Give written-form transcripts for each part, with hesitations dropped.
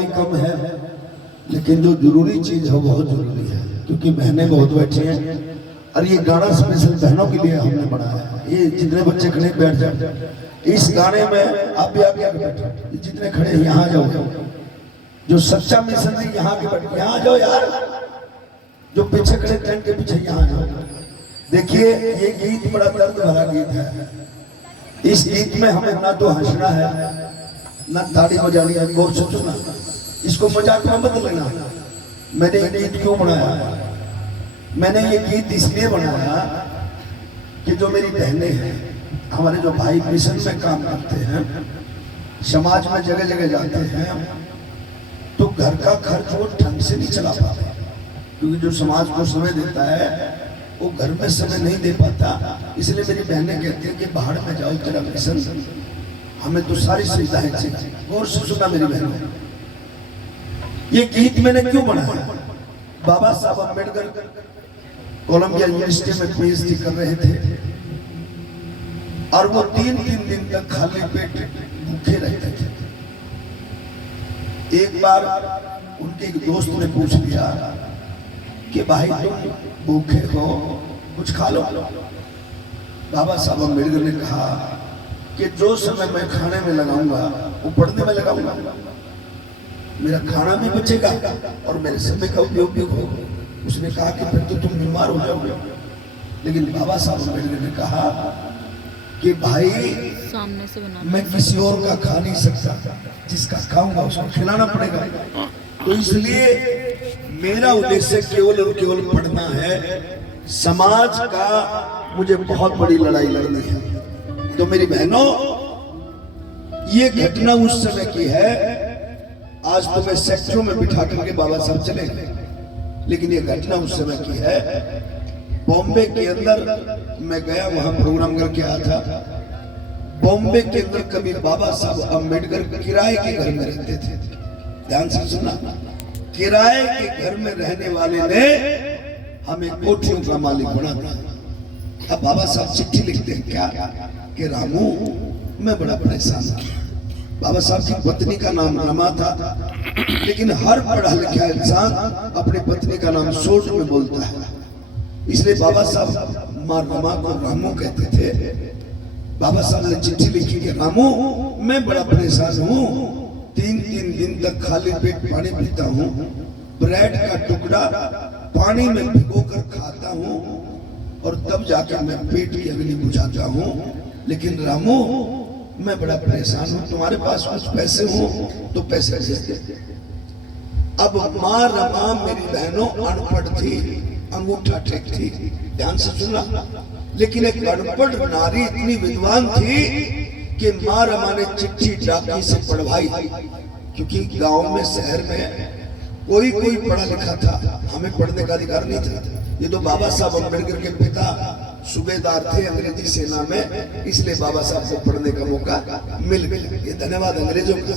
आदमी कम है, लेकिन जो जरूरी चीज है बहुत जरूरी है, क्योंकि बहनें बहुत बैठी हैं। और ये गाना स्पेशल बहनों के लिए हमने बनाया है। ये जितने बच्चे खड़े बैठ जाए इस गाने में, आप भी आगे बैठो, जितने खड़े यहाँ जाओ, जो सच्चा मिशन है यहाँ के बैठो, यहाँ जाओ यार, जो पीछे खड़े टेंट के पीछे यहाँ जाओ। देखिए ये गीत बड़ा दर्द भरा गीत है। इस गीत में हमें ना तो हंसना है ना ताड़ी बजानी है। गौर से सुनना, इसको मजाक में मत लेना। मैंने ये गीत क्यों बनाया? मैंने ये गीत इसलिए बनाया कि जो मेरी बहनें हैं, हमारे जो भाई मिशन में काम करते हैं, समाज में जगह जगह जाते हैं, तो घर का खर्च वो ढंग से नहीं चला पाते, क्योंकि जो समाज को समय देता है वो घर में समय नहीं दे पाता। इसलिए मेरी बहनें कहती हैं कि बाहर में जाओ, तेरा मिशन, हमें तो सारी सुविधाएं चाहिए। और सुना मेरी बहनों, ये गीत मैंने क्यों बनाया? बाबा साहब अम्बेडकर कोलंबिया यूनिवर्सिटी में पीएचडी कर रहे थे, और वो 3-3 दिन तक खाली पेट भूखे रहते थे। एक बार उनके एक दोस्त ने पूछ लिया कि भाई तुम भूखे हो, कुछ खा लो। बाबा साहब अम्बेडकर ने कहा कि जो समय मैं खाने में लगाऊंगा वो पढ़ने में लगाऊंगा, मेरा खाना भी बचेगा और मेरे समय का उपयोग भी होगा। उसने कहा कि फिर तो तुम बीमार हो जाओगे। लेकिन बाबा साहब अम्बेडकर ने कहा कि भाई सामने से बना, मैं किसी और का खा नहीं सकता, जिसका खाऊंगा उसको खिलाना पड़ेगा। तो इसलिए मेरा उद्देश्य केवल और केवल पढ़ना है। समाज का मुझे बहुत बड़ी लड़ाई लड़नी है। तो मेरी बहनों, ये घटना उस समय की है। आज तो मैं सेक्टरों में बिठा करके बाबा साहब चले गए, लेकिन ये घटना उस समय की है। बॉम्बे के अंदर मैं गया, वहां प्रोग्राम करके आया था। बॉम्बे के अंदर कभी बाबा साहब अम्बेडकर किराए के घर में रहते थे। ध्यान से सुनना, किराए के घर में रहने वाले ने हमें कोठियों का मालिक बना दिया। अब बाबा साहब चिट्ठी लिखते हैं क्या कि रामू मैं बड़ा परेशान था। बाबा साहब की पत्नी का नाम रमा था, लेकिन हर पढ़ा लिखा इंसान अपनी पत्नी का नाम शॉर्ट में बोलता है, इसलिए बाबा साहब माँ रमा को रामू कहते थे। बाबा साहब ने चिट्ठी लिखी कि रामू मैं बड़ा परेशान हूँ, 3-3 दिन तक खाली पेट पानी पीता हूँ, ब्रेड का टुकड़ा पानी में भिगोकर खाता हूँ और तब जाकर मैं पेट की अग्नि बुझाता हूँ। लेकिन रामू मैं बड़ा परेशान हूँ, तुम्हारे पास कुछ पैसे हो तो पैसे भेज दे। अब माँ रमा मेरी बहनों अनपढ़ थी, अंगूठा टेक थी। ध्यान से सुनना, लेकिन एक अनपढ़ नारी इतनी विद्वान थी कि माँ रमा ने चिट्ठी डाकी से पढ़वाई, क्योंकि गांव में शहर में कोई पढ़ा लिखा था, हमें पढ़ने का अधिकार नहीं था। ये तो बाबा साहब अम्बेडकर के पिता सूबेदार थे अंग्रेजी सेना में, इसलिए बाबा साहब को पढ़ने का मौका मिल गया। ये धन्यवाद अंग्रेजों का,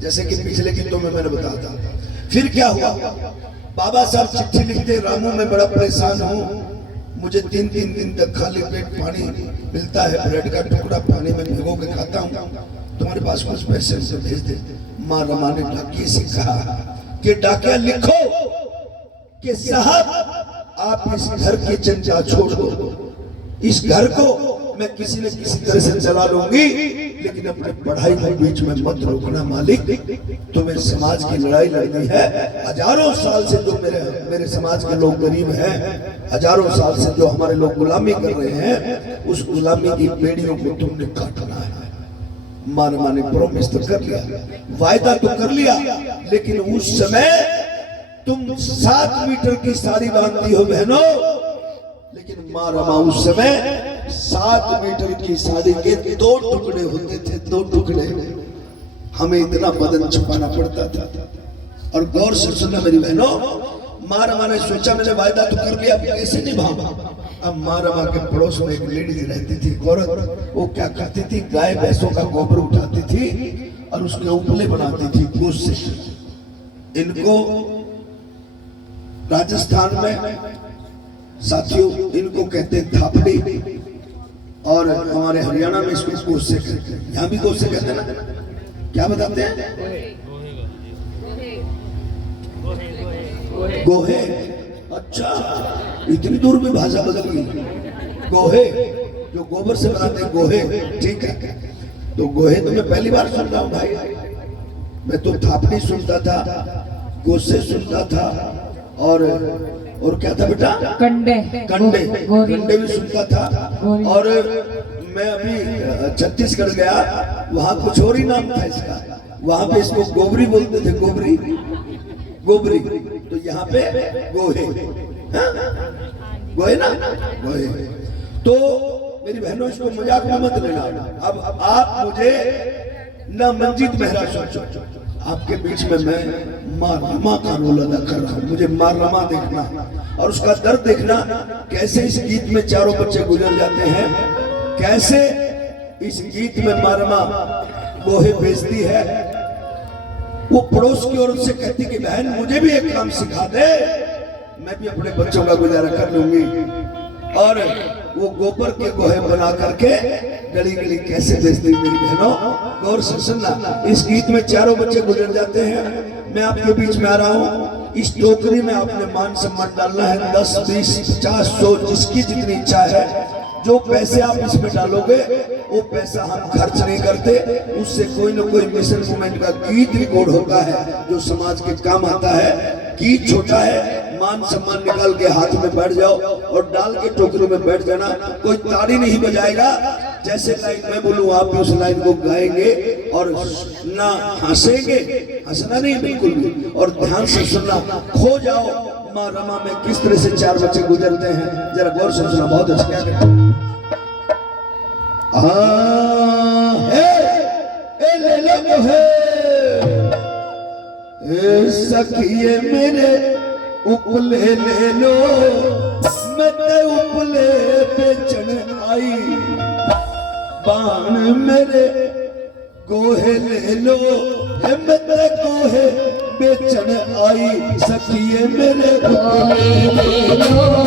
जैसे कि पिछले गीतों में मैंने बताया था। फिर क्या हुआ, बाबा साहब चिट्ठी लिखते, रामू मैं बड़ा परेशान हूँ, मुझे 3-3 दिन तक खाली पेट पानी मिलता है, ब्रेड का टुकड़ा पानी में भिगो के खाता हूँ, तुम्हारे पास कुछ पैसे उसे भेज दे। माँ रमा ने डाकिए से कहा कि डाकिया लिखो कि साहब आप इस घर की चिंता छोड़ दो, इस घर को मैं किसी न किसी तरह से चला लूंगी, लेकिन अपने पढ़ाई के बीच में मत रोकना मालिक। तुम्हें समाज की लड़ाई लड़नी है। हजारों साल से जो मेरे समाज के लोग गरीब हैं, हजारों साल से जो हमारे लोग गुलामी कर रहे हैं, उस गुलामी की बेड़ियों को तुमने काटना है। माँ रमा ने प्रॉमिस तो कर लिया, वायदा तो कर लिया, लेकिन उस समय तुम 7 मीटर की साड़ी बांधती हो बहनों, लेकिन माँ रमा उस समय 7 मीटर की साड़ी के 2 टुकड़े होते थे, 2 टुकड़े। हमें इतना बदन छुपाना पड़ता था। और गौर से सुनना मेरी बहनों, माँ रमा ने सोचा मैंने वायदा तो कर लिया, कैसे निभाऊंगा। अब माँ रमा के पड़ोस में एक लेडीज रहती थी, औरत, वो क्या करती थी, गाय भैंसों का गोबर उठाती थी और उसके उपले बनाती थी गोश्त से। इनको राजस्थान में साथियों इनको कहते हैं थापड़ी, और हमारे हरियाणा में इसको गोश्त से कहते हैं। यहाँ भी गोश्त से कहते हैं ना, क्या बताते हैं? गोहे, अच्छा इतनी दूर भी भाषा बदल गई। गोहे जो गोबर से बनाते हैं, गोहे, ठीक है। तो गोहे तो मैं पहली बार सुन रहा हूँ भाई। मैं तो थापड़ी सुनता था, गोसे सुनता था, और क्या था बेटा, कंडे कंडे भी सुनता था। और मैं अभी छत्तीसगढ़ गया, वहां कुछ और ही नाम था इसका। वहां पे इसको गोबरी बोलते थे, गोबरी गोबरी। तो यहाँ पे गोहे, गोहे ना, गोहे। तो मेरी बहनों, इसको मजाक में मत लेना। अब आप मुझे ना मंजीत मेहरा सोचो, आपके बीच में मैं माँ रमा का रोल अदा कर रहा हूँ। मुझे माँ रमा देखना और उसका दर्द देखना, कैसे इस गीत में चारों बच्चे गुजर जाते हैं, कैसे इस गीत में माँ रमा गोहे बेचती है। वो पड़ोस की औरत से कहती कि बहन मुझे भी एक काम सिखा दे, मैं भी अपने बच्चों का गुजारा कर लूंगी। और वो गोबर के गोहे बना करके गली गली कैसे बेचती। मेरी बहनों गौर से सुनना, इस गीत में चारों बच्चे गुजर जाते हैं। मैं आपके बीच में आ रहा हूँ। इस टोकरी में आपने मान सम्मान डालना है, 10, 20, 50, 100, जिसकी जितनी इच्छा है। जो पैसे आप इसमें डालोगे वो पैसा हम खर्च नहीं करते, उससे कोई ना कोई मिशन मूवमेंट का गीत रिकॉर्ड होता है जो समाज के काम आता है। गीत छोटा है, मान सम्मान निकाल के हाथ में बैठ जाओ और डाल के टोकरी में बैठ जाना। कोई ताड़ी नहीं बजाएगा, जैसे लाइन मैं बोलूँ आप भी उस लाइन को गाएंगे और ना हंसेंगे, हंसना नहीं बिल्कुल भी, और ध्यान से सुनना। खो जाओ माँ रमा में किस तरह से चार बच्चे गुजरते हैं, जरा गौर से सुनना। बहुत अच्छा, क्या कहते हैं, सखिए मेरे उपले ले लो, मैं ते उपले बेचन आई। बाण मेरे गोहे ले लो, मैं ते गोहे बेचन आई। सखिए मेरे उपले ले लो,